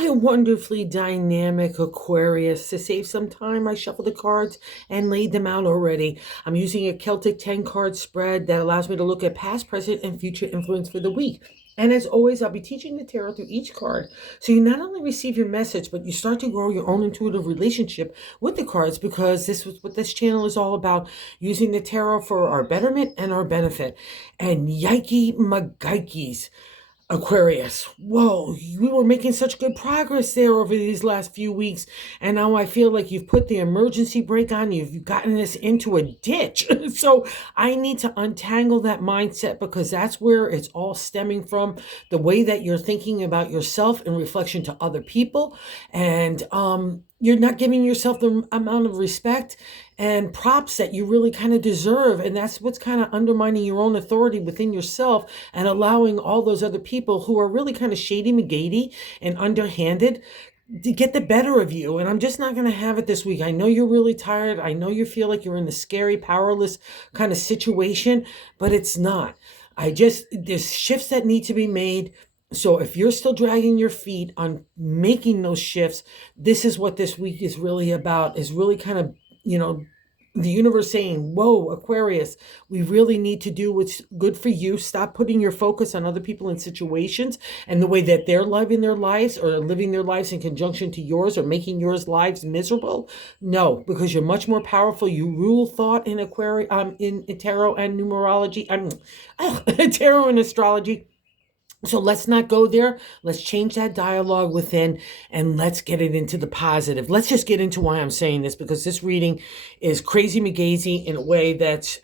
My wonderfully dynamic Aquarius. To save some time, I shuffled the cards and laid them out already. I'm using a Celtic 10 card spread that allows me to look at past, present, and future influence for the week. And as always, I'll be teaching the tarot through each card. So you not only receive your message, but you start to grow your own intuitive relationship with the cards, because this is what this channel is all about, using the tarot for our betterment and our benefit. And yikey magikes. Aquarius, whoa, we were making such good progress there over these last few weeks. And now I feel like you've put the emergency brake on. You've gotten us into a ditch. So I need to untangle that mindset, because that's where it's all stemming from. The way that you're thinking about yourself in reflection to other people. And you're not giving yourself the amount of respect and props that you really kind of deserve. And that's what's kind of undermining your own authority within yourself, and allowing all those other people who are really kind of shady McGady and underhanded to get the better of you. And I'm just not going to have it this week. I know you're really tired. I know you feel like you're in a scary, powerless kind of situation, but it's not. There's shifts that need to be made. So if you're still dragging your feet on making those shifts, this is what this week is really about, is really kind of, the universe saying, whoa, Aquarius, we really need to do what's good for you. Stop putting your focus on other people and situations and the way that they're living their lives, or living their lives in conjunction to yours, or making yours lives miserable. No, because you're much more powerful. You rule thought in Aquarius, in tarot and numerology, tarot and astrology. So let's not go there. Let's change that dialogue within, and let's get it into the positive. Let's just get into why I'm saying this, because this reading is crazy McGazy in a way that's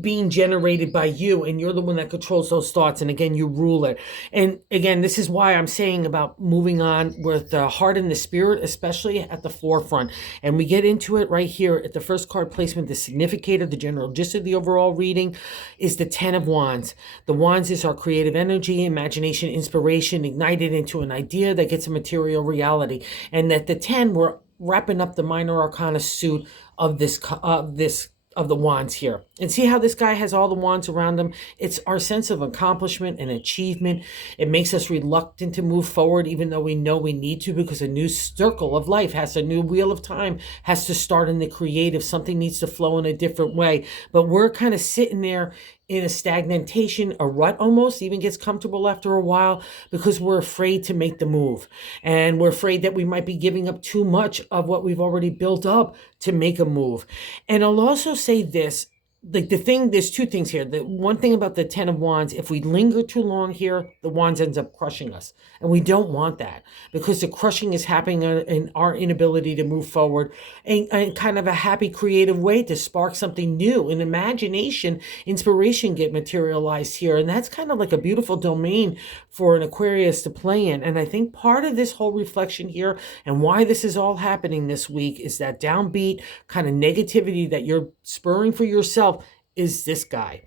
being generated by you, and you're the one that controls those thoughts. And again, you rule it. And again, this is why I'm saying about moving on with the heart and the spirit, especially at the forefront. And we get into it right here at the first card placement. The significator, the general gist of the overall reading, is the 10 of Wands. The Wands is our creative energy, imagination, inspiration, ignited into an idea that gets a material reality. And that the 10, we're wrapping up the minor arcana suit of the wands here. And see how this guy has all the wands around him? It's our sense of accomplishment and achievement. It makes us reluctant to move forward, even though we know we need to, because a new circle of life a new wheel of time has to start in the creative. Something needs to flow in a different way. But we're kind of sitting there in a stagnation, a rut almost, even gets comfortable after a while, because we're afraid to make the move. And we're afraid that we might be giving up too much of what we've already built up to make a move. And I'll also say this, there's two things here. The one thing about the 10 of Wands, if we linger too long here, the Wands ends up crushing us. And we don't want that, because the crushing is happening in our inability to move forward in kind of a happy, creative way to spark something new. And imagination, inspiration get materialized here. And that's kind of like a beautiful domain for an Aquarius to play in. And I think part of this whole reflection here, and why this is all happening this week, is that downbeat kind of negativity that you're spurring for yourself is this guy.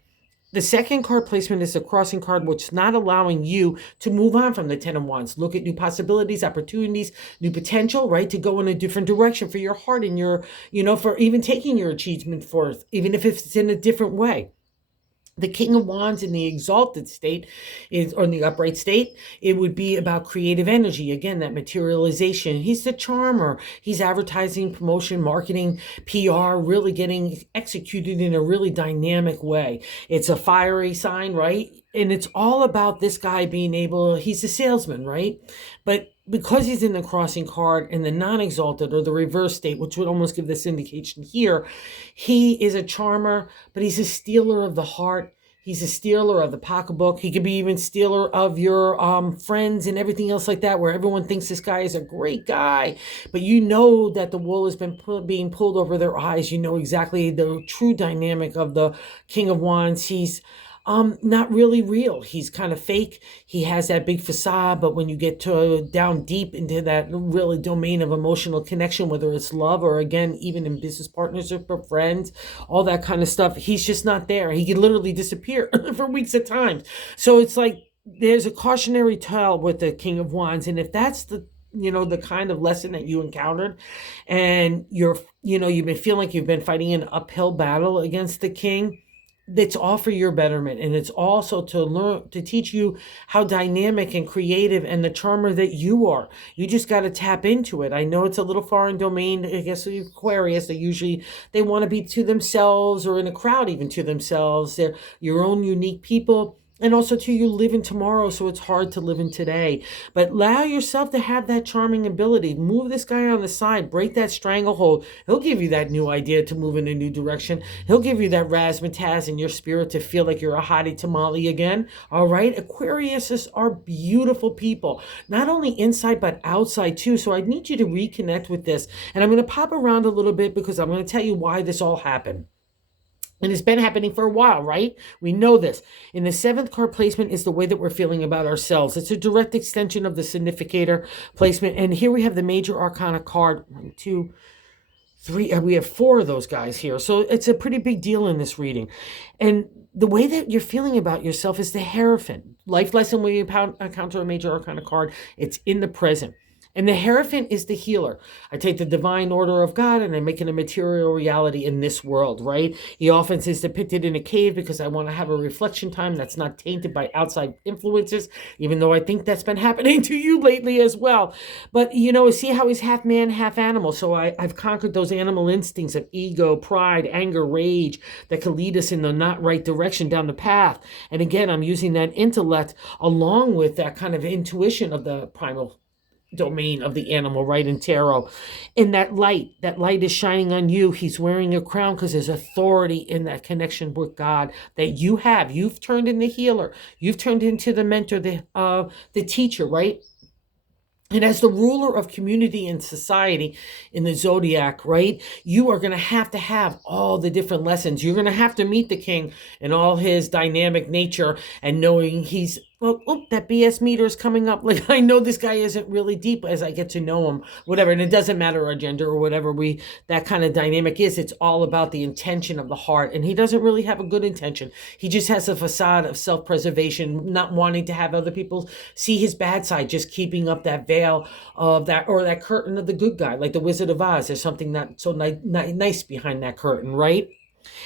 The second card placement is a crossing card, which is not allowing you to move on from the 10 of Wands. Look at new possibilities, opportunities, new potential, right? To go in a different direction for your heart and your, for even taking your achievement forth, even if it's in a different way. The King of Wands in the exalted state or in the upright state, it would be about creative energy. Again, that materialization. He's the charmer. He's advertising, promotion, marketing, PR, really getting executed in a really dynamic way. It's a fiery sign, right? And it's all about this guy being he's a salesman, right? But because he's in the crossing card in the non-exalted or the reverse state, which would almost give this indication here, he is a charmer, but he's a stealer of the heart. He's a stealer of the pocketbook. He could be even stealer of your friends and everything else like that, where everyone thinks this guy is a great guy. But you know that the wool has been being pulled over their eyes. You know exactly the true dynamic of the King of Wands. He's not really real. He's kind of fake. He has that big facade, but when you get down deep into that really domain of emotional connection, whether it's love or, again, even in business partnership or friends, all that kind of stuff, he's just not there. He can literally disappear for weeks at times. So it's like there's a cautionary tale with the King of Wands. And if that's the kind of lesson that you encountered, and you've been feeling like you've been fighting an uphill battle against the king, It's all for your betterment, and it's also to learn, to teach you how dynamic and creative and the charmer that you are. You just got to tap into it. I know it's a little foreign domain. I guess the Aquarius, they want to be to themselves, or in a crowd even to themselves. They're your own unique people. And also too, you live in tomorrow, so it's hard to live in today. But allow yourself to have that charming ability. Move this guy on the side, break that stranglehold. He'll give you that new idea to move in a new direction. He'll give you that razzmatazz in your spirit to feel like you're a hottie tamale again. All right, Aquariuses are beautiful people, not only inside but outside too. So I need you to reconnect with this, and I'm going to pop around a little bit because I'm going to tell you why this all happened. And it's been happening for a while, right? We know this. In the seventh card placement is the way that we're feeling about ourselves. It's a direct extension of the significator placement. And here we have the major arcana card. 1, 2, 3. We have 4 of those guys here. So it's a pretty big deal in this reading. And the way that you're feeling about yourself is the Hierophant. Life lesson when you encounter a major arcana card, it's in the present. And the Hierophant is the healer. I take the divine order of God and I make it a material reality in this world, right? He often is depicted in a cave because I want to have a reflection time that's not tainted by outside influences, even though I think that's been happening to you lately as well. But, see how he's half man, half animal. So I've conquered those animal instincts of ego, pride, anger, rage that could lead us in the not right direction down the path. And again, I'm using that intellect along with that kind of intuition of the primal domain of the animal, right, in tarot. And that light is shining on you. He's wearing a crown because there's authority in that connection with God that you have. You've turned into the healer. You've turned into the mentor, the teacher, right? And as the ruler of community and society in the zodiac, right, you are going to have all the different lessons. You're going to have to meet the king in all his dynamic nature and knowing he's, that BS meter is coming up. Like, I know this guy isn't really deep as I get to know him, whatever. And it doesn't matter our gender or whatever that kind of dynamic is. It's all about the intention of the heart. And he doesn't really have a good intention. He just has a facade of self-preservation, not wanting to have other people see his bad side, just keeping up that veil of that, or that curtain of the good guy, like the Wizard of Oz. There's something not so nice behind that curtain, right?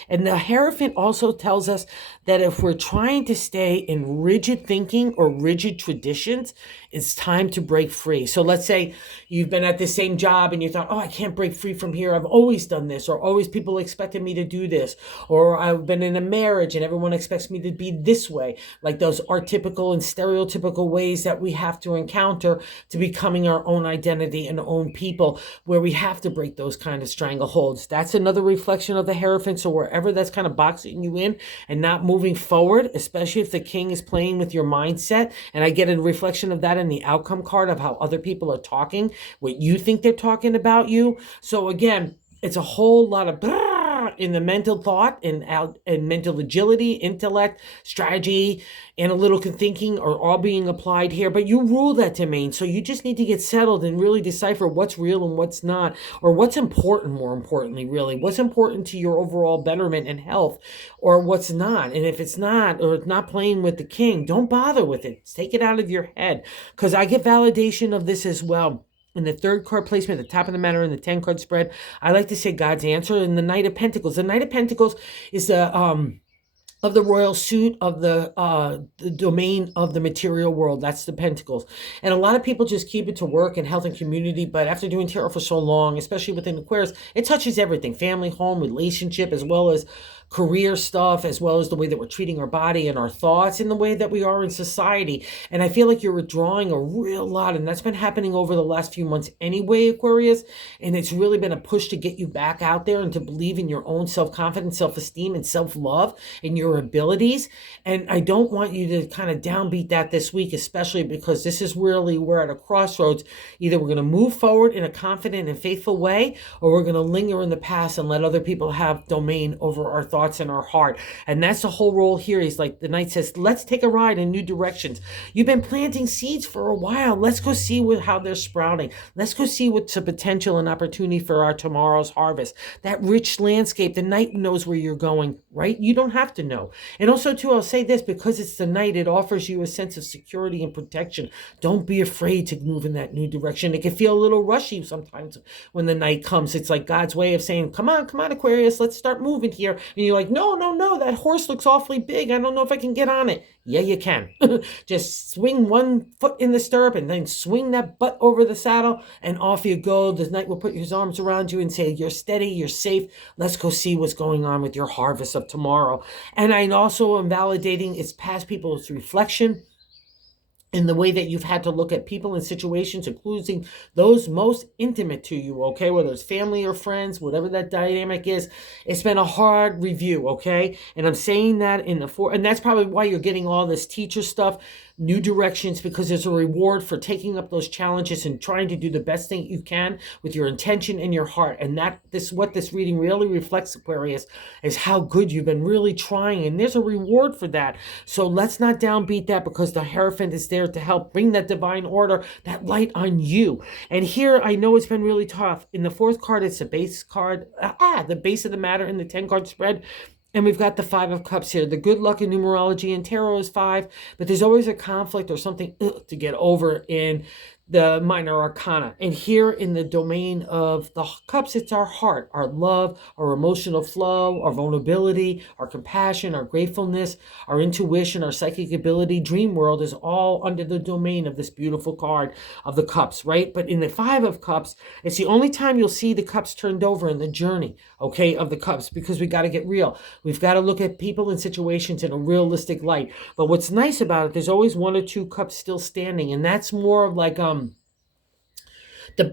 And the Hierophant also tells us that if we're trying to stay in rigid thinking or rigid traditions, it's time to break free. So let's say you've been at the same job and you thought, I can't break free from here. I've always done this, or always people expected me to do this, or I've been in a marriage and everyone expects me to be this way, like those archetypical and stereotypical ways that we have to encounter to becoming our own identity and own people, where we have to break those kind of strangleholds. That's another reflection of the Hierophant. So wherever that's kind of boxing you in and not moving forward, especially if the king is playing with your mindset, and I get a reflection of that in the outcome card of how other people are talking, what you think they're talking about you. So again, it's a whole lot of in the mental thought and mental agility, intellect, strategy, analytical thinking are all being applied here, but you rule that domain. So you just need to get settled and really decipher what's real and what's not, or what's important, more importantly, really, what's important to your overall betterment and health, or what's not. And if it's not, or it's not playing with the king, don't bother with it. Take it out of your head, because I get validation of this as well. In the third card placement, at the top of the matter, in the 10 card spread, I like to say God's answer in the Knight of Pentacles. The Knight of Pentacles is the of the royal suit of the domain of the material world. That's the Pentacles. And a lot of people just keep it to work and health and community, but after doing tarot for so long, especially within Aquarius, it touches everything: family, home, relationship, as well as career stuff, as well as the way that we're treating our body and our thoughts, and the way that we are in society. And I feel like you're withdrawing a real lot, and that's been happening over the last few months anyway, Aquarius. And it's really been a push to get you back out there and to believe in your own self-confidence, self-esteem, and self-love, and your abilities. And I don't want you to kind of downbeat that this week, especially because this is really, we're at a crossroads. Either we're going to move forward in a confident and faithful way, or we're going to linger in the past and let other people have domain over our thoughts and our heart. And that's the whole role here. He's like, the Knight says, let's take a ride in new directions. You've been planting seeds for a while. Let's go see how they're sprouting. Let's go see what's the potential and opportunity for our tomorrow's harvest. That rich landscape, the Knight knows where you're going, right? You don't have to know. And also too, I'll say this, because it's the Knight, it offers you a sense of security and protection. Don't be afraid to move in that new direction. It can feel a little rushy sometimes when the Knight comes. It's like God's way of saying, come on, Aquarius, let's start moving here. And And you're like, no, no, no, that horse looks awfully big. I don't know if I can get on it. Yeah, you can. Just swing one foot in the stirrup and then swing that butt over the saddle and off you go. The knight will put his arms around you and say, you're steady, you're safe. Let's go see what's going on with your harvest of tomorrow. And I also am validating it's past people's reflection in the way that you've had to look at people and situations, including those most intimate to you, okay? Whether it's family or friends, whatever that dynamic is, it's been a hard review, okay? And I'm saying that and that's probably why you're getting all this teacher stuff, new directions, because there's a reward for taking up those challenges and trying to do the best thing you can with your intention and your heart. And what this reading really reflects, Aquarius, is how good you've been really trying. And there's a reward for that. So let's not downbeat that, because the Hierophant is there to help bring that divine order, that light on you. And here, I know it's been really tough. In the fourth card, it's a base card, the base of the matter in the 10-card spread. And we've got the 5 of Cups here. The good luck in numerology and tarot is 5, but there's always a conflict or something to get over in the minor arcana. And here in the domain of the cups, it's our heart, our love, our emotional flow, our vulnerability, our compassion, our gratefulness, our intuition, our psychic ability. Dream world is all under the domain of this beautiful card of the cups, right? But in the 5 of Cups, it's the only time you'll see the cups turned over in the journey, okay, of the cups, because we got to get real. We've got to look at people and situations in a realistic light. But what's nice about it, there's always 1 or 2 cups still standing, and that's more of like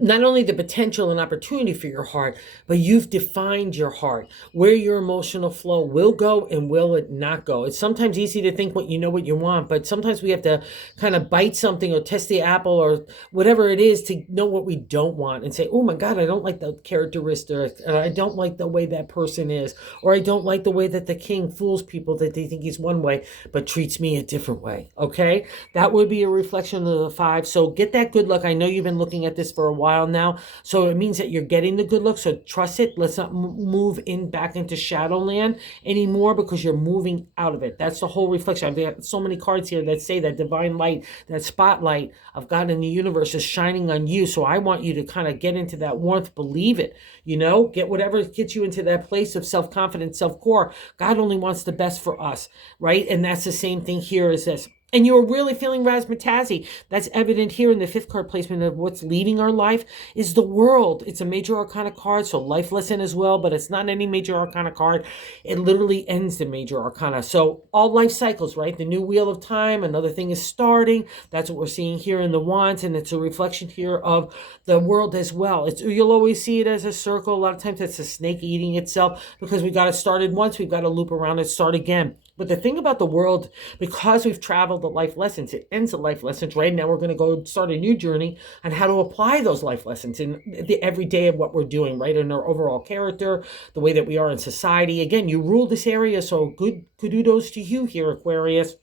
not only the potential and opportunity for your heart, but you've defined your heart, where your emotional flow will go and will it not go. It's sometimes easy to think what you want, but sometimes we have to kind of bite something or test the apple or whatever it is to know what we don't want and say, oh my God, I don't like the characteristic, or I don't like the way that person is, or I don't like the way that the king fools people that they think he's one way, but treats me a different way, okay? That would be a reflection of the 5. So get that good luck. I know you've been looking at this for a while now, so it means that you're getting the good luck, so trust it. Let's not move back into Shadowland anymore, because you're moving out of it. That's the whole reflection. I've got so many cards here that say that divine light, that spotlight of God in the universe is shining on you, so I want you to kind of get into that warmth, believe it, get whatever gets you into that place of self-confidence, self-core. God only wants the best for us, right? And that's the same thing here as this. And you're really feeling razzmatazzy. That's evident here in the 5th card placement of what's leading our life is the world. It's a major arcana card, so life lesson as well, but it's not any major arcana card. It literally ends the major arcana. So all life cycles, right? The new wheel of time, another thing is starting. That's what we're seeing here in the Wands, and it's a reflection here of the world as well. You'll always see it as a circle. A lot of times it's a snake eating itself, because we got it started once, we've got to loop around and start again. But the thing about the world, because we've traveled the life lessons, it ends the life lessons. Right now, we're going to go start a new journey on how to apply those life lessons in the everyday of what we're doing, right? In our overall character, the way that we are in society. Again, you rule this area, so good kudos to you here, Aquarius,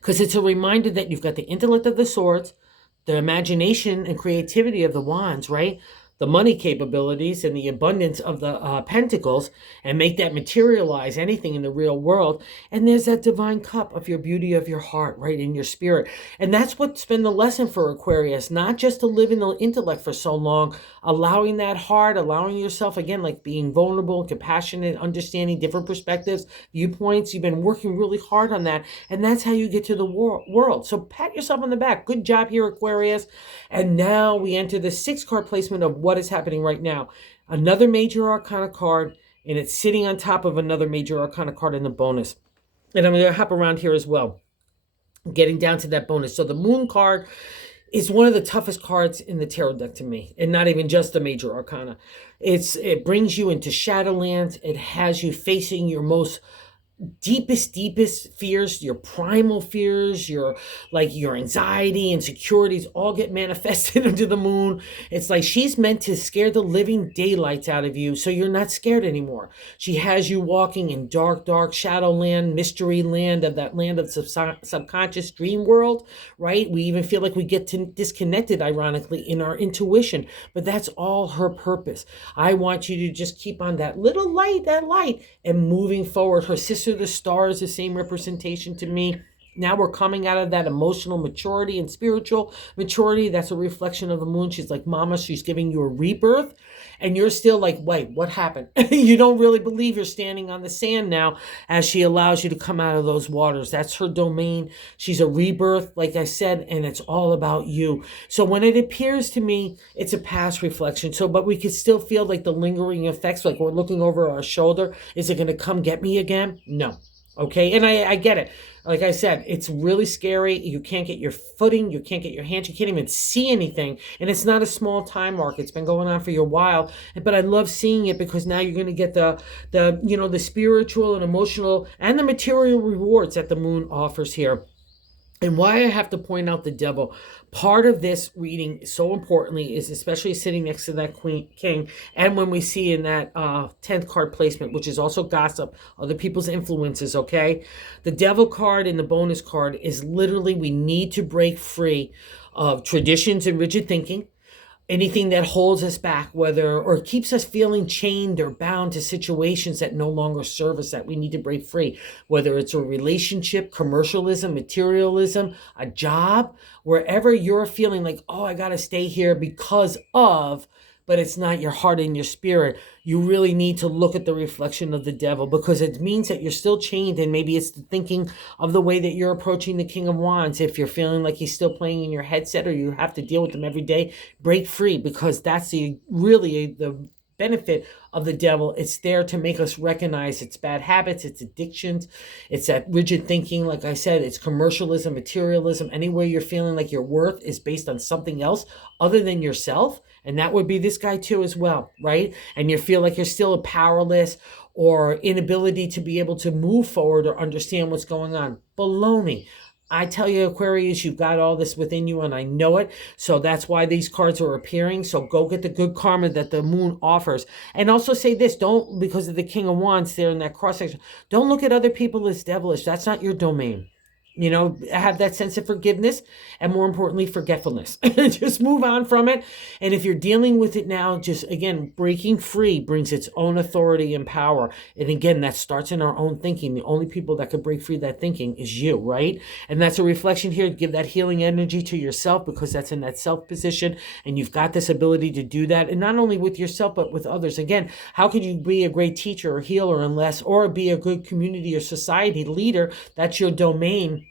because it's a reminder that you've got the intellect of the swords, the imagination and creativity of the wands, right? The money capabilities and the abundance of the pentacles, and make that materialize anything in the real world. And there's that divine cup of your beauty of your heart, right, in your spirit. And that's what's been the lesson for Aquarius, not just to live in the intellect for so long, allowing that heart, allowing yourself, again, like being vulnerable, compassionate, understanding different perspectives, viewpoints. You've been working really hard on that. And that's how you get to the world. So pat yourself on the back. Good job here, Aquarius. And now we enter the 6th card placement of what is happening right now. Another major arcana card, and it's sitting on top of another major arcana card in the bonus. And I'm going to hop around here as well, getting down to that bonus. So the Moon card is one of the toughest cards in the tarot deck to me, and not even just the major arcana. It brings you into Shadowlands. It has you facing your most deepest fears, your primal fears, your anxiety, insecurities all get manifested into the Moon. It's like she's meant to scare the living daylights out of you, so you're not scared anymore. She has you walking in dark Shadowland, mystery land, of that land of subconscious dream world, right? We even feel like we get disconnected, ironically, in our intuition, but that's all her purpose. I want you to just keep on that light, and moving forward. Her sister, the star, is the same representation to me Now we're coming out of that emotional maturity and spiritual maturity. That's a reflection of the moon. She's like, Mama, she's giving you a rebirth. And you're still like, wait, what happened? You don't really believe you're standing on the sand now as she allows you to come out of those waters. That's her domain. She's a rebirth, like I said, and it's all about you. So when it appears to me, it's a past reflection. So, but we can still feel like the lingering effects, like we're looking over our shoulder. Is it going to come get me again? No. Okay. And I get it. Like I said, it's really scary. You can't get your footing. You can't get your hands. You can't even see anything. And it's not a small time mark. It's been going on for a while. But I love seeing it because now you're going to get the spiritual and emotional and the material rewards that the moon offers here. And why I have to point out the devil, part of this reading so importantly is especially sitting next to that king, and when we see in that 10th card placement, which is also gossip, other people's influences, okay? The devil card in the bonus card is literally we need to break free of traditions and rigid thinking. Anything that holds us back, or keeps us feeling chained or bound to situations that no longer serve us, that we need to break free, whether it's a relationship, commercialism, materialism, a job, wherever you're feeling like, oh, I got to stay here because of, but it's not your heart and your spirit. You really need to look at the reflection of the devil, because it means that you're still chained, and maybe it's the thinking of the way that you're approaching the King of Wands. If you're feeling like he's still playing in your headset, or you have to deal with him every day, break free, because that's the benefit of the devil. It's there to make us recognize its bad habits, its addictions, it's that rigid thinking. Like I said, it's commercialism, materialism, anywhere you're feeling like your worth is based on something else other than yourself. And that would be this guy too as well, right? And you feel like you're still powerless, or inability to be able to move forward or understand what's going on. Baloney. I tell you, Aquarius, you've got all this within you, and I know it. So that's why these cards are appearing. So go get the good karma that the moon offers. And also say this, don't, because of the King of Wands there in that cross section, don't look at other people as devilish. That's not your domain. Have that sense of forgiveness, and more importantly, forgetfulness. Just move on from it. And if you're dealing with it now, just again, breaking free brings its own authority and power. And again, that starts in our own thinking. The only people that could break free that thinking is you, right? And that's a reflection here. Give that healing energy to yourself, because that's in that self position. And you've got this ability to do that. And not only with yourself, but with others. Again, how could you be a great teacher or healer or be a good community or society leader? That's your domain.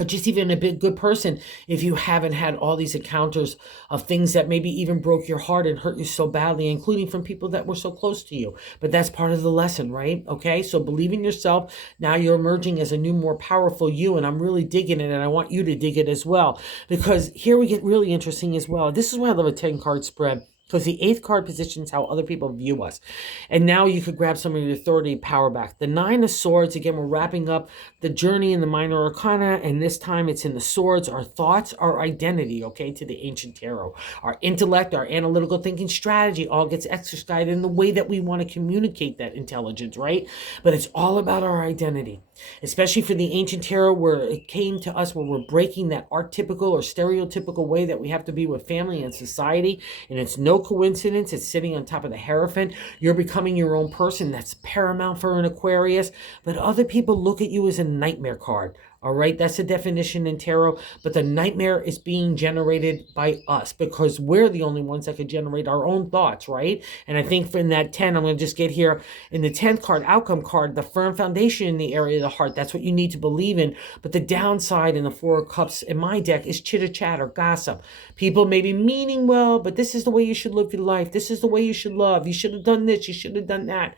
Or just even a good person, if you haven't had all these encounters of things that maybe even broke your heart and hurt you so badly, including from people that were so close to you. But that's part of the lesson, right? Okay, so believe in yourself. Now you're emerging as a new, more powerful you, and I'm really digging it, and I want you to dig it as well. Because here we get really interesting as well. This is why I love a 10-card spread. Because the 8th card positions how other people view us. And now you could grab some of your authority power back. The 9 of Swords, again, we're wrapping up the journey in the minor arcana, and this time it's in the swords. Our thoughts, our identity, okay, to the ancient tarot. Our intellect, our analytical thinking strategy all gets exercised in the way that we want to communicate that intelligence, right? But it's all about our identity. Especially for the ancient tarot, where it came to us, where we're breaking that archetypical or stereotypical way that we have to be with family and society. And it's no coincidence. It's sitting on top of the Hierophant. You're becoming your own person. That's paramount for an Aquarius. But other people look at you as a nightmare card. All right, that's the definition in tarot. But the nightmare is being generated by us, because we're the only ones that could generate our own thoughts, right? And I think in that 10, I'm going to just get here in the 10th card, outcome card, the firm foundation in the area of the heart. That's what you need to believe in. But the downside in the 4 of Cups in my deck is chitter-chatter, gossip. People may be meaning well, but this is the way you should live your life. This is the way you should love. You should have done this. You should have done that.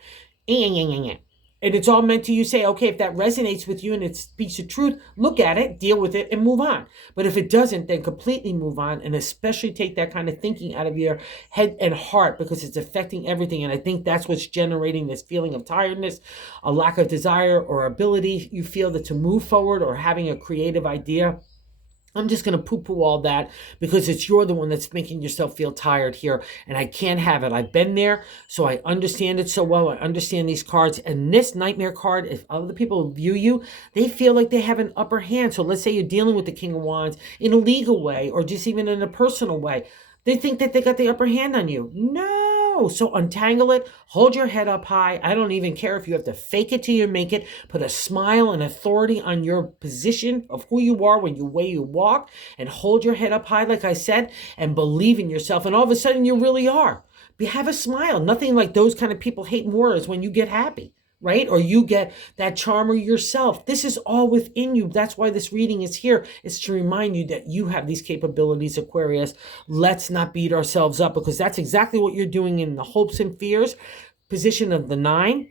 And it's all meant to you say, okay, if that resonates with you and it speaks the truth, look at it, deal with it, and move on. But if it doesn't, then completely move on, and especially take that kind of thinking out of your head and heart, because it's affecting everything. And I think that's what's generating this feeling of tiredness, a lack of desire or ability you feel that to move forward or having a creative idea. I'm just going to poo-poo all that, because you're the one that's making yourself feel tired here, and I can't have it. I've been there, so I understand it so well. I understand these cards, and this nightmare card, if other people view you, they feel like they have an upper hand. So let's say you're dealing with the King of Wands in a legal way, or just even in a personal way. They think that they got the upper hand on you. No. know. So untangle it, hold your head up high. I don't even care if you have to fake it till you make it. Put a smile and authority on your position of who you are when way you walk, and hold your head up high, like I said, and believe in yourself. And all of a sudden you really are. Have a smile. Nothing like those kind of people hate more is when you get happy, right? Or you get that charmer yourself. This is all within you. That's why this reading is here. It's to remind you that you have these capabilities, Aquarius. Let's not beat ourselves up, because that's exactly what you're doing in the hopes and fears position of the 9.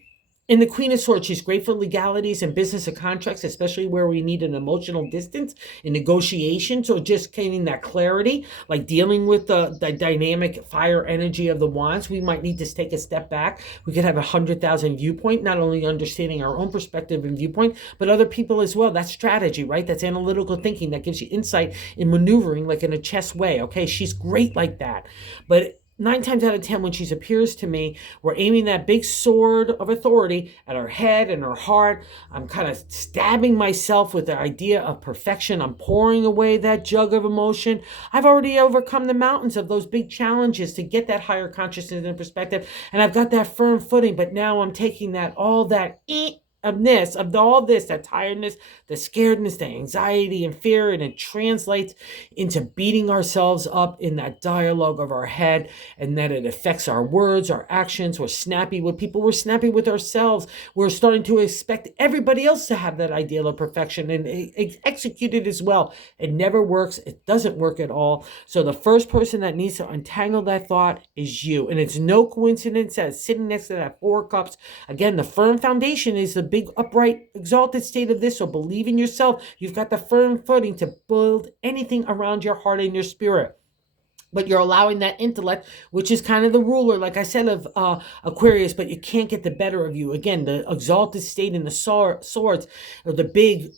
In the Queen of Swords, she's great for legalities and business and contracts, especially where we need an emotional distance in negotiations, or just getting that clarity, like dealing with the dynamic fire energy of the wands. We might need to take a step back. We could have 100,000 viewpoint, not only understanding our own perspective and viewpoint, but other people as well. That's strategy, right? That's analytical thinking. That gives you insight in maneuvering, like in a chess way. Okay, she's great like that. But 9 times out of 10, when she appears to me, we're aiming that big sword of authority at her head and her heart. I'm kind of stabbing myself with the idea of perfection. I'm pouring away that jug of emotion. I've already overcome the mountains of those big challenges to get that higher consciousness and perspective. And I've got that firm footing, but now I'm taking that, all that of all this, that tiredness, the scaredness, the anxiety and fear, and it translates into beating ourselves up in that dialogue of our head, and that it affects our words, our actions. We're snappy with people, we're snappy with ourselves. We're starting to expect everybody else to have that ideal of perfection and execute it as well. It never works. It doesn't work at all. So the first person that needs to untangle that thought is you. And it's no coincidence that sitting next to that 4 cups, again, the firm foundation is the big upright exalted state of this. So believe in yourself. You've got the firm footing to build anything around your heart and your spirit. But you're allowing that intellect, which is kind of the ruler, like I said, of Aquarius, but you can't get the better of you. Again, the exalted state in the swords, or the big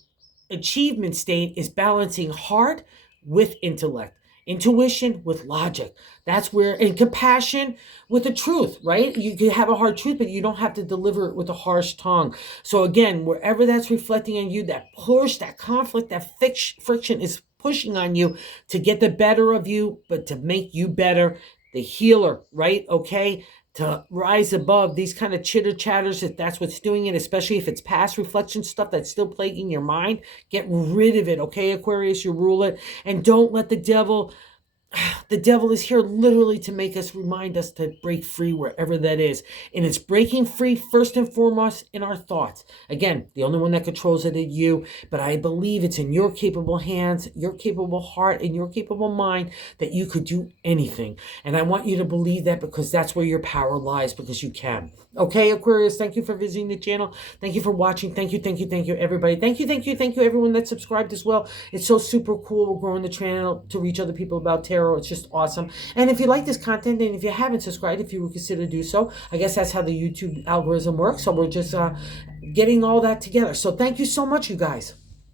achievement state, is balancing heart with intellect, intuition with logic. That's where, and compassion with the truth, right? You can have a hard truth, but you don't have to deliver it with a harsh tongue. So again, wherever that's reflecting on you, that push, that conflict, that friction is pushing on you to get the better of you, but to make you better, the healer, right? Okay, to rise above these kind of chitter chatters, if that's what's doing it, especially if it's past reflection stuff that's still plaguing your mind. Get rid of it, okay, Aquarius? You rule it. And don't let the devil is here literally to make us, remind us to break free wherever that is. And it's breaking free first and foremost in our thoughts. Again, the only one that controls it is you, but I believe it's in your capable hands, your capable heart, and your capable mind that you could do anything. And I want you to believe that, because that's where your power lies, because you can. Okay, Aquarius, thank you for visiting the channel. Thank you for watching. Thank you, everybody. Thank you, everyone that subscribed as well. It's so super cool. We're growing the channel to reach other people about tarot. It's just awesome. And if you like this content, and if you haven't subscribed, if you would consider do so, I guess that's how the YouTube algorithm works. So we're just getting all that together. So thank you so much, you guys.